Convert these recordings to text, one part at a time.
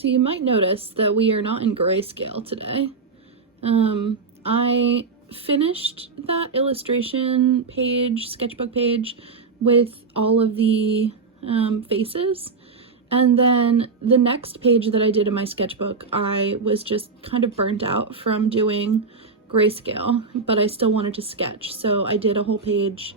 So you might notice that we are not in grayscale today. I finished that illustration page, sketchbook page, with all of the faces. And then the next page that I did in my sketchbook, I was just kind of burnt out from doing grayscale, but I still wanted to sketch. So I did a whole page,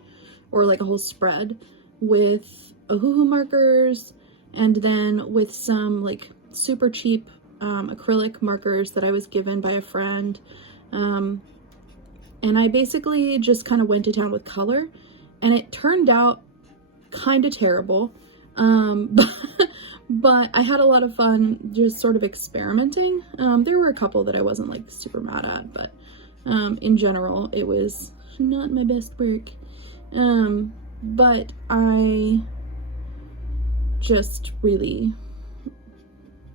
or like a whole spread, with Ohuhu markers, and then with some like super cheap acrylic markers that I was given by a friend. And I basically just kind of went to town with color, and it turned out kind of terrible. But I had a lot of fun just sort of experimenting. There were a couple that I wasn't like super mad at, but in general, it was not my best work. But I just really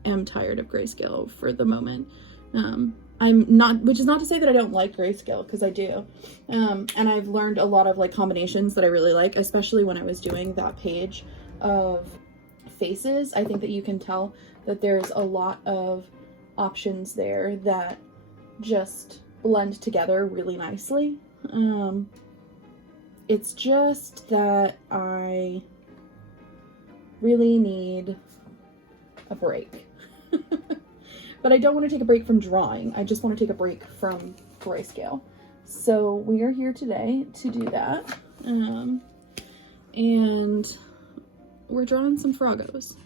am tired of grayscale for the moment. Which is not to say that I don't like grayscale, because I do. And I've learned a lot of like combinations that I really like, especially when I was doing that page of faces. I think that you can tell that there's a lot of options there that just blend together really nicely. It's just that I really need a break. But I don't want to take a break from drawing. I just want to take a break from grayscale. So we are here today to do that. And we're drawing some froggos.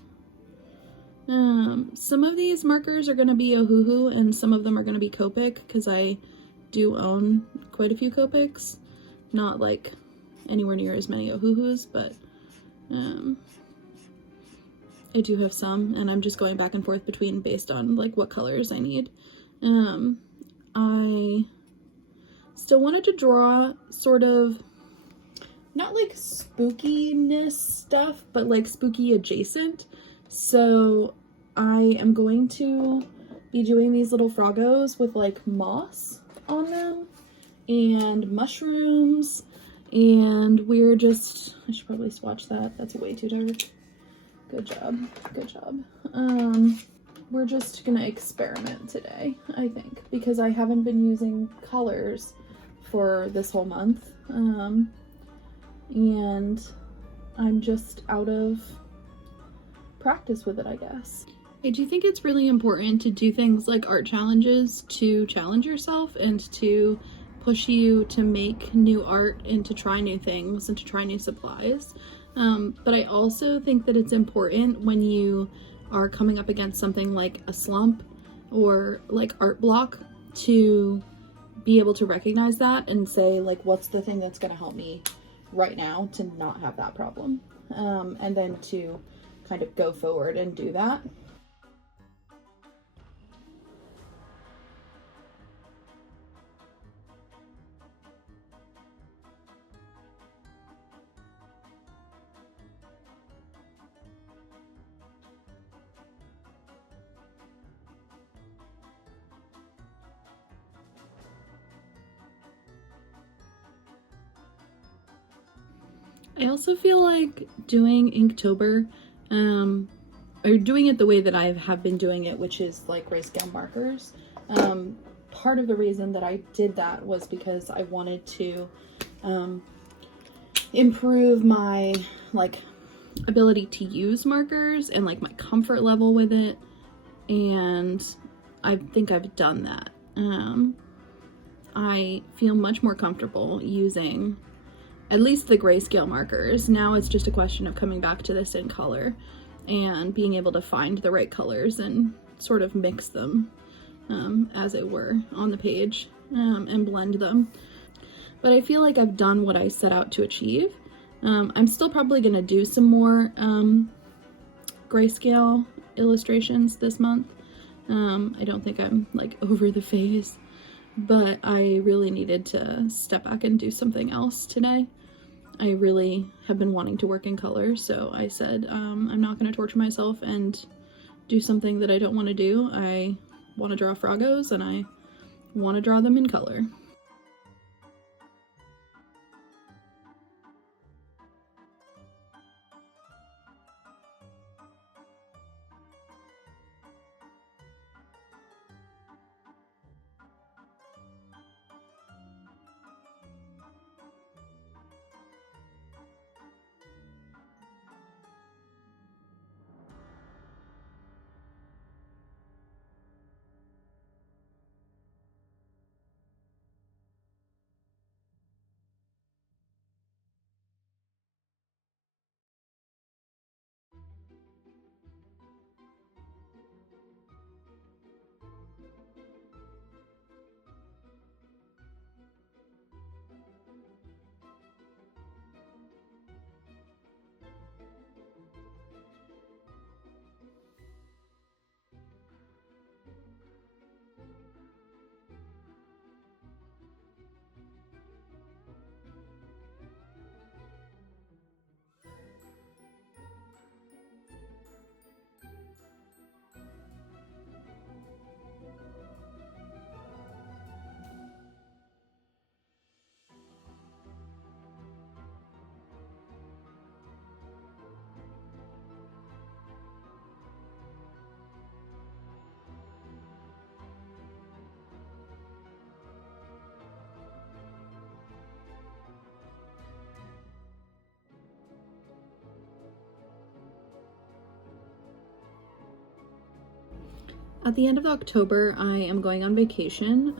Some of these markers are going to be Ohuhu, and some of them are going to be Copic, because I do own quite a few Copics. Not like anywhere near as many Ohuhus, but I do have some, and I'm just going back and forth between based on like what colors I need. I still wanted to draw sort of not like spookiness stuff, but like spooky adjacent. So I am going to be doing these little froggos with like moss on them and mushrooms, and we're just, I should probably swatch that. That's way too dark. Good job. Good job. We're just gonna experiment today, I think, because I haven't been using colors for this whole month. And I'm just out of practice with it, I guess. I do think it's really important to do things like art challenges to challenge yourself and to push you to make new art and to try new things and to try new supplies. But I also think that it's important when you are coming up against something like a slump or like art block to be able to recognize that and say like, what's the thing that's going to help me right now to not have that problem, and then to kind of go forward and do that. I also feel like doing Inktober, or doing it the way that I have been doing it, which is like grayscale markers. Part of the reason that I did that was because I wanted to improve my like ability to use markers and like my comfort level with it, and I think I've done that. I feel much more comfortable using at least the grayscale markers. Now it's just a question of coming back to this in color and being able to find the right colors and sort of mix them, as it were, on the page, and blend them. But I feel like I've done what I set out to achieve. I'm still probably gonna do some more grayscale illustrations this month. I don't think I'm like over the phase, but I really needed to step back and do something else today. I really have been wanting to work in color, so I said I'm not going to torture myself and do something that I don't want to do. I want to draw froggos, and I want to draw them in color. At the end of October, I am going on vacation,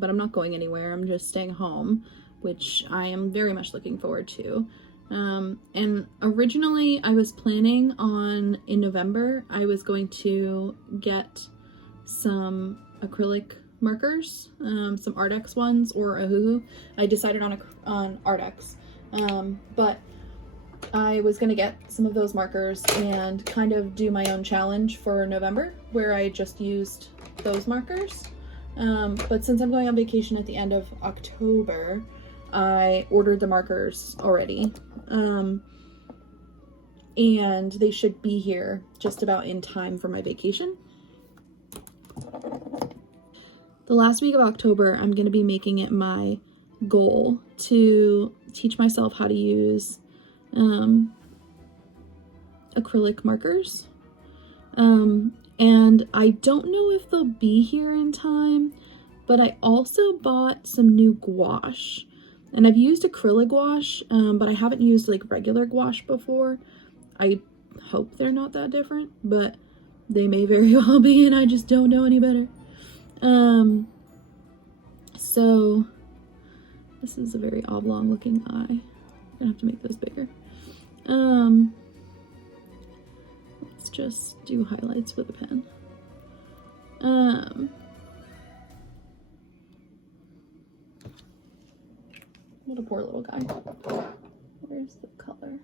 but I'm not going anywhere. I'm just staying home, which I am very much looking forward to. And originally I was planning on, in November, I was going to get some acrylic markers, some Artex ones or Ohuhu. I decided on Artex, but I was going to get some of those markers and kind of do my own challenge for November where I just used those markers. But since I'm going on vacation at the end of October, I ordered the markers already. And they should be here just about in time for my vacation. The last week of October, I'm going to be making it my goal to teach myself how to use acrylic markers. And I don't know if they'll be here in time, but I also bought some new gouache. And I've used acrylic gouache, but I haven't used like regular gouache before. I hope they're not that different, but they may very well be, and I just don't know any better. So this is a very oblong looking eye. I'm gonna have to make those bigger. Let's just do highlights with a pen. What a poor little guy. Where's the color?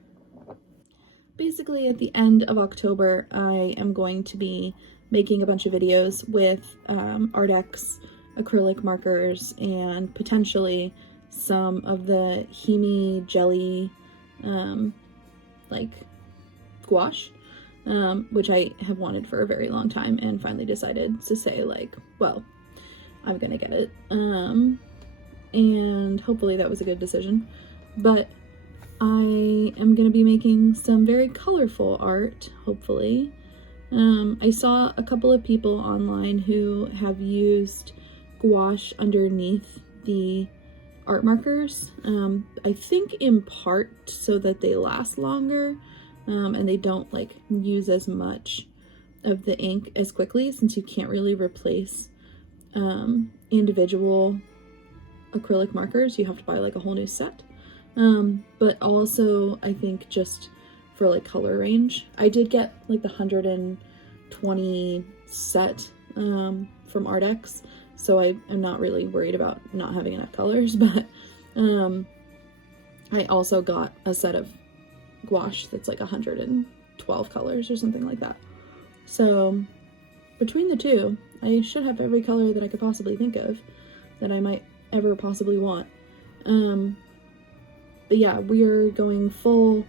Basically, at the end of October, I am going to be making a bunch of videos with Artex acrylic markers and potentially some of the Himi jelly like gouache, which I have wanted for a very long time and finally decided to say like, well, I'm gonna get it. And hopefully that was a good decision. But I am gonna be making some very colorful art, hopefully. I saw a couple of people online who have used gouache underneath the art markers. I think in part so that they last longer and they don't like use as much of the ink as quickly, since you can't really replace individual acrylic markers. You have to buy like a whole new set. But also I think just for like color range, I did get like the 120 set from Artex, so I am not really worried about not having enough colors. But I also got a set of gouache that's like 112 colors or something like that. So between the two, I should have every color that I could possibly think of that I might ever possibly want. But yeah, we're going full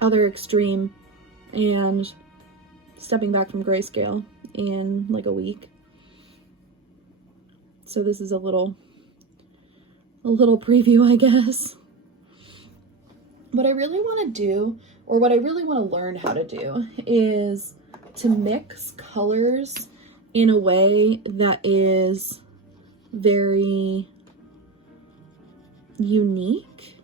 other extreme and stepping back from grayscale in like a week. So this is a little preview, I guess. What I really want to do, or what I really want to learn how to do, is to mix colors in a way that is very unique.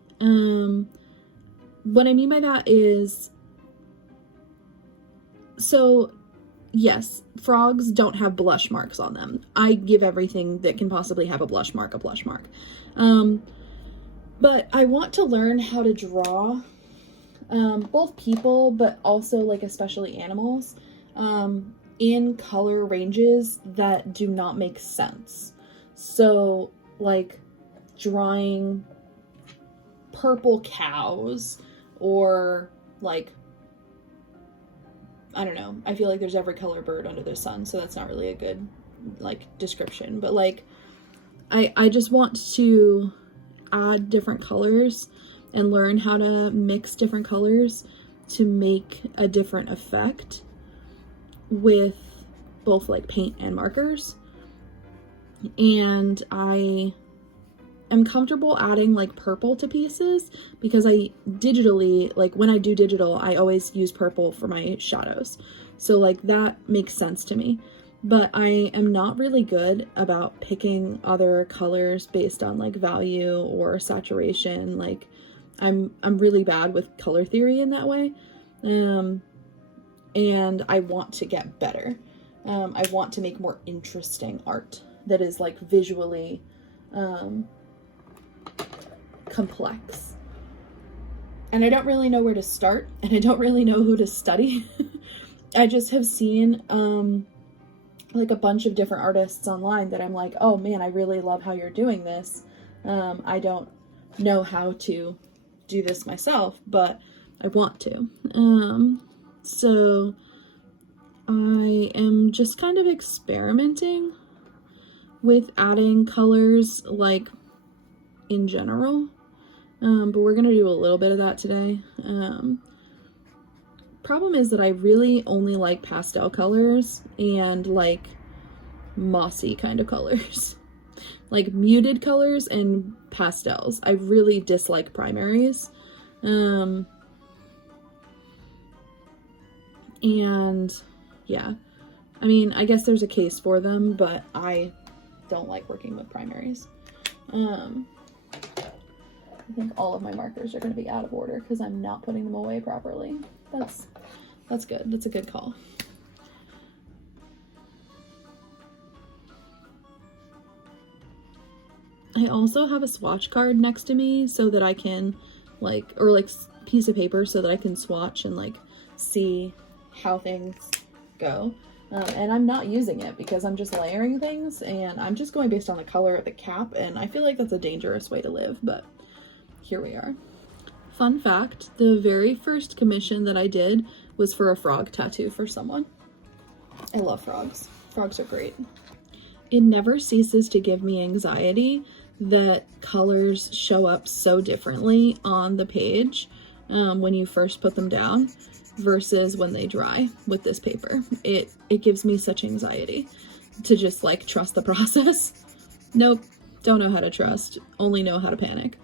What I mean by that is, so yes, frogs don't have blush marks on them. I give everything that can possibly have a blush mark a blush mark. But I want to learn how to draw both people, but also like especially animals, in color ranges that do not make sense. So like drawing purple cows, or like, I don't know, I feel like there's every color bird under the sun, so that's not really a good like description, but like I just want to add different colors and learn how to mix different colors to make a different effect with both like paint and markers. And I am comfortable adding like purple to pieces because I digitally, like when I do digital, I always use purple for my shadows. So like that makes sense to me. But I am not really good about picking other colors based on like value or saturation. Like I'm really bad with color theory in that way. And I want to get better. I want to make more interesting art that is like visually complex. And I don't really know where to start, and I don't really know who to study. I just have seen like a bunch of different artists online that I'm like, oh man, I really love how you're doing this. I don't know how to do this myself, but I want to. So I am just kind of experimenting with adding colors, like, in general. But we're gonna do a little bit of that today. Problem is that I really only like pastel colors and like mossy kind of colors. Like muted colors and pastels. I really dislike primaries. And yeah, I mean, I guess there's a case for them, but I don't like working with primaries. I think all of my markers are going to be out of order because I'm not putting them away properly. That's good. That's a good call. I also have a swatch card next to me so that I can piece of paper so that I can swatch and like see how things go. And I'm not using it because I'm just layering things and I'm just going based on the color of the cap, and I feel like that's a dangerous way to live, but here we are. Fun fact, the very first commission that I did was for a frog tattoo for someone. I love frogs. Frogs are great. It never ceases to give me anxiety that colors show up so differently on the page when you first put them down versus when they dry with this paper. It gives me such anxiety to just like trust the process. Nope, don't know how to trust, only know how to panic.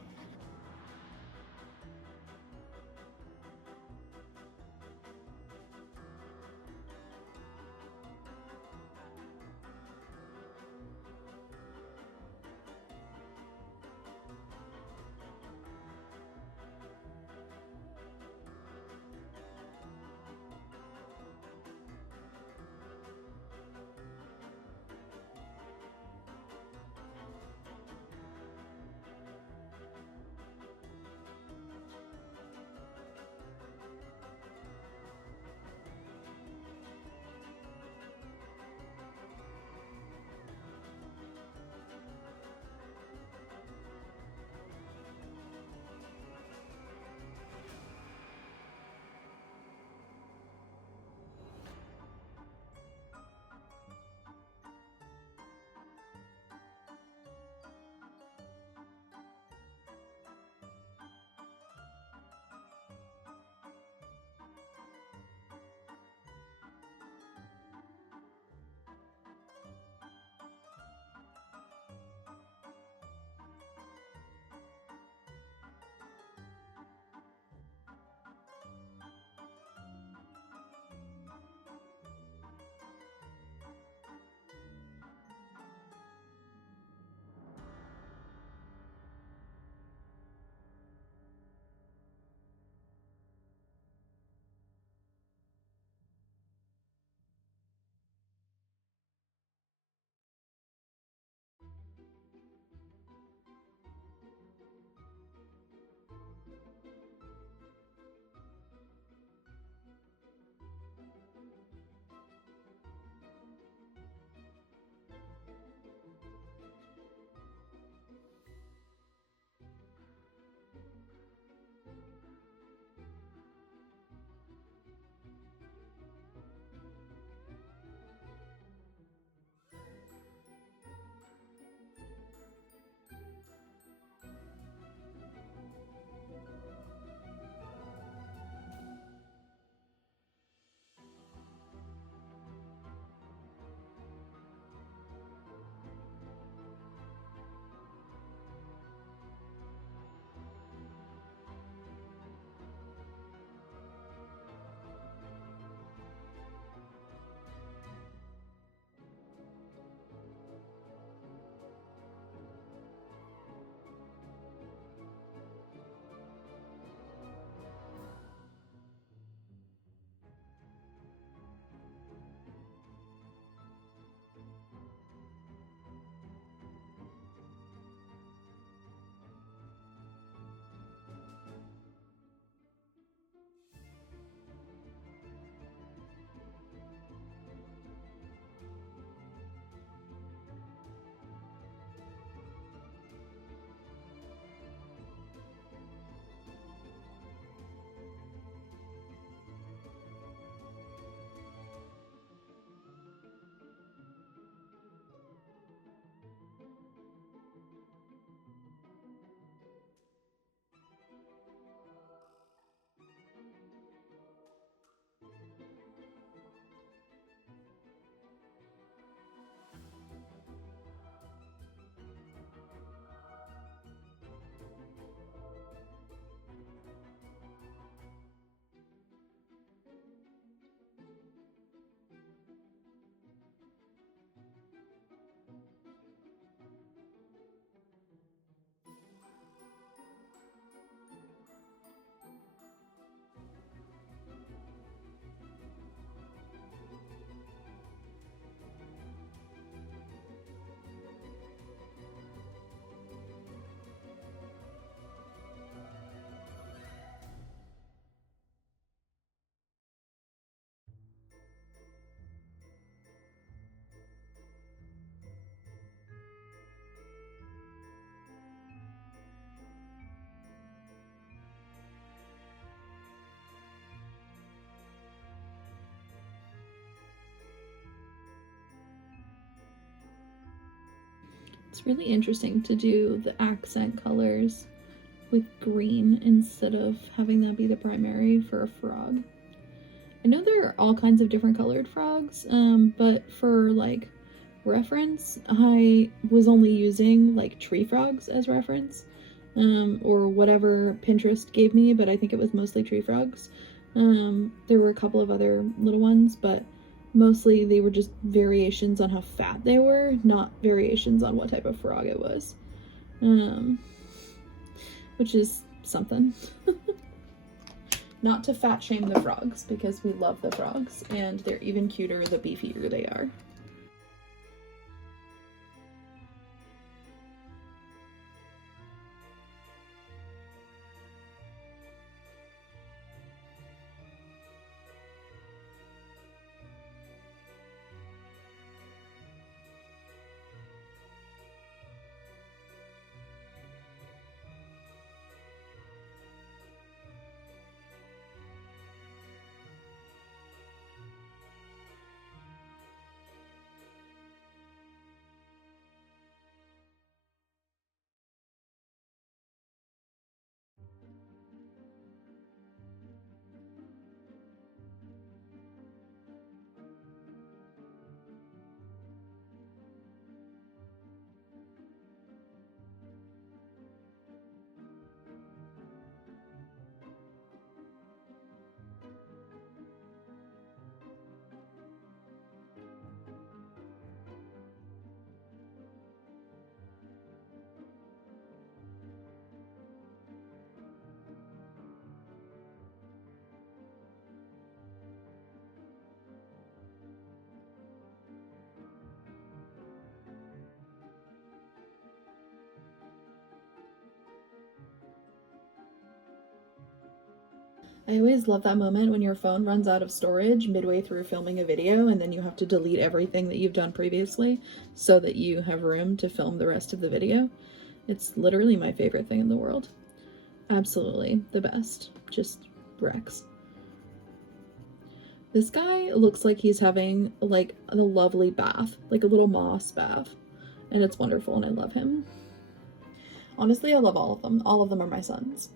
It's really interesting to do the accent colors with green instead of having that be the primary for a frog. I know there are all kinds of different colored frogs, but for like reference, I was only using like tree frogs as reference, or whatever Pinterest gave me, but I think it was mostly tree frogs. There were a couple of other little ones, but mostly they were just variations on how fat they were, not variations on what type of frog it was. Which is something. Not to fat shame the frogs, because we love the frogs, and they're even cuter the beefier they are. I always love that moment when your phone runs out of storage midway through filming a video and then you have to delete everything that you've done previously so that you have room to film the rest of the video. It's literally my favorite thing in the world. Absolutely the best. Just Rex. This guy looks like he's having like a lovely bath, like a little moss bath, and it's wonderful and I love him. Honestly, I love all of them. All of them are my sons.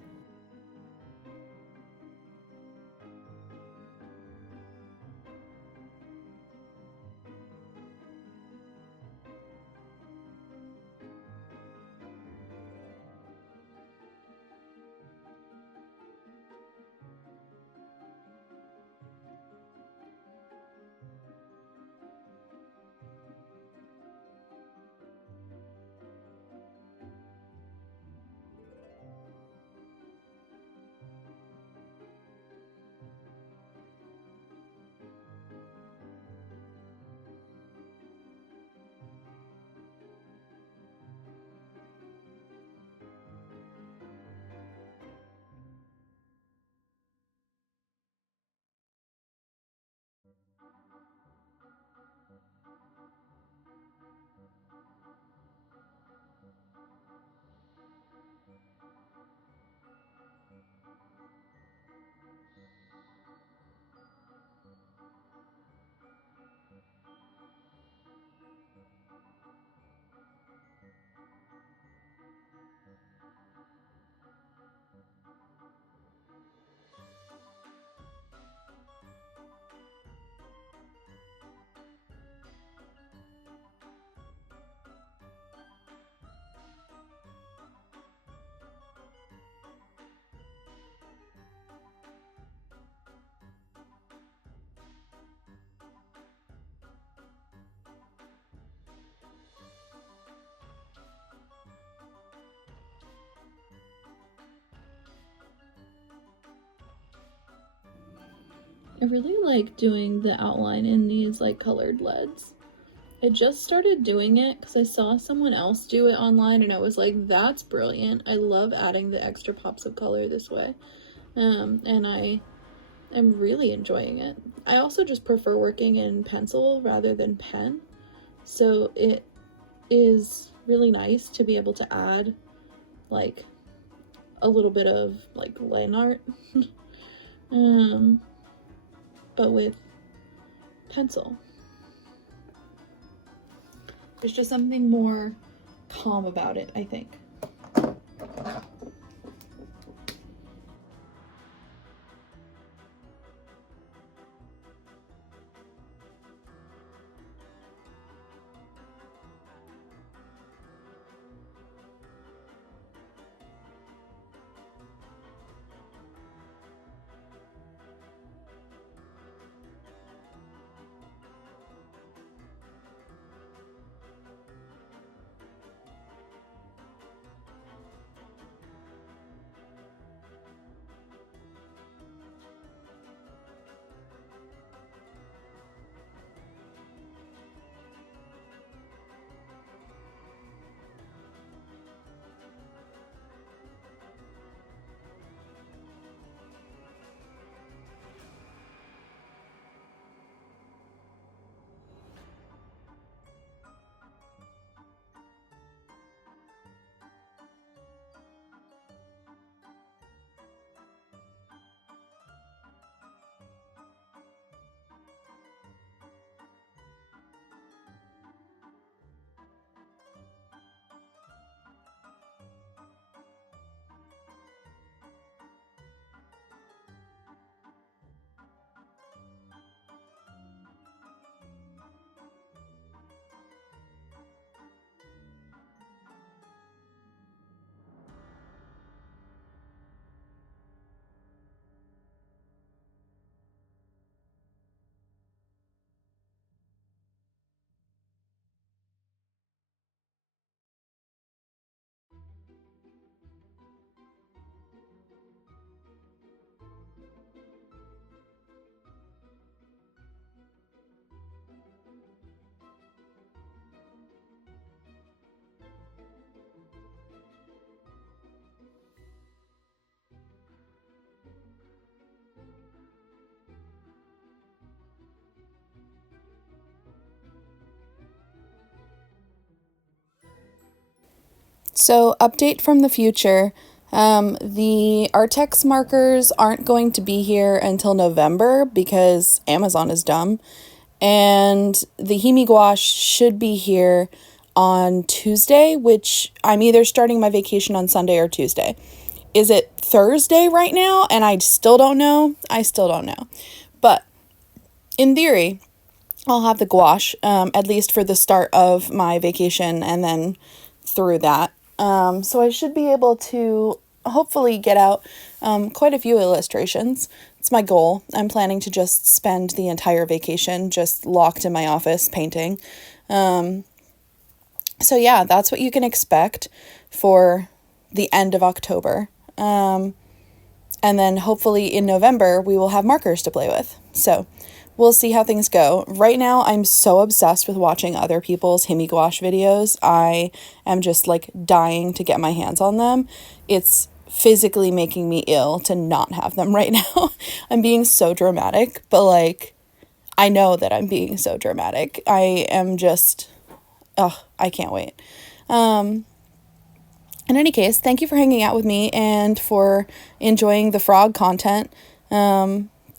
I really like doing the outline in these like colored leads. I just started doing it because I saw someone else do it online and I was like, that's brilliant. I love adding the extra pops of color this way. And I am really enjoying it. I also just prefer working in pencil rather than pen. So it is really nice to be able to add like a little bit of like line art. But with pencil. There's just something more calm about it, I think. So, update from the future. The Artex markers aren't going to be here until November because Amazon is dumb. And the Hemi gouache should be here on Tuesday, which I'm either starting my vacation on Sunday or Tuesday. Is it Thursday right now? And I still don't know. I still don't know. But in theory, I'll have the gouache, at least for the start of my vacation and then through that. So I should be able to hopefully get out quite a few illustrations. It's my goal. I'm planning to just spend the entire vacation just locked in my office painting. So yeah, that's what you can expect for the end of October. And then hopefully in November, we will have markers to play with. So we'll see how things go. Right now, I'm so obsessed with watching other people's Hemi gouache videos. I am just like dying to get my hands on them. It's physically making me ill to not have them right now. I'm being so dramatic, but like, I know that I'm being so dramatic. I am just, I can't wait. In any case, thank you for hanging out with me and for enjoying the frog content.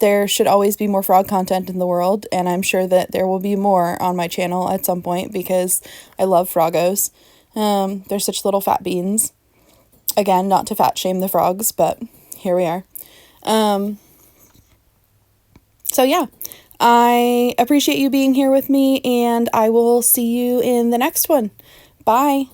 There should always be more frog content in the world, and I'm sure that there will be more on my channel at some point because I love froggos. They're such little fat beans. Again, not to fat shame the frogs, but here we are. So yeah, I appreciate you being here with me, and I will see you in the next one. Bye.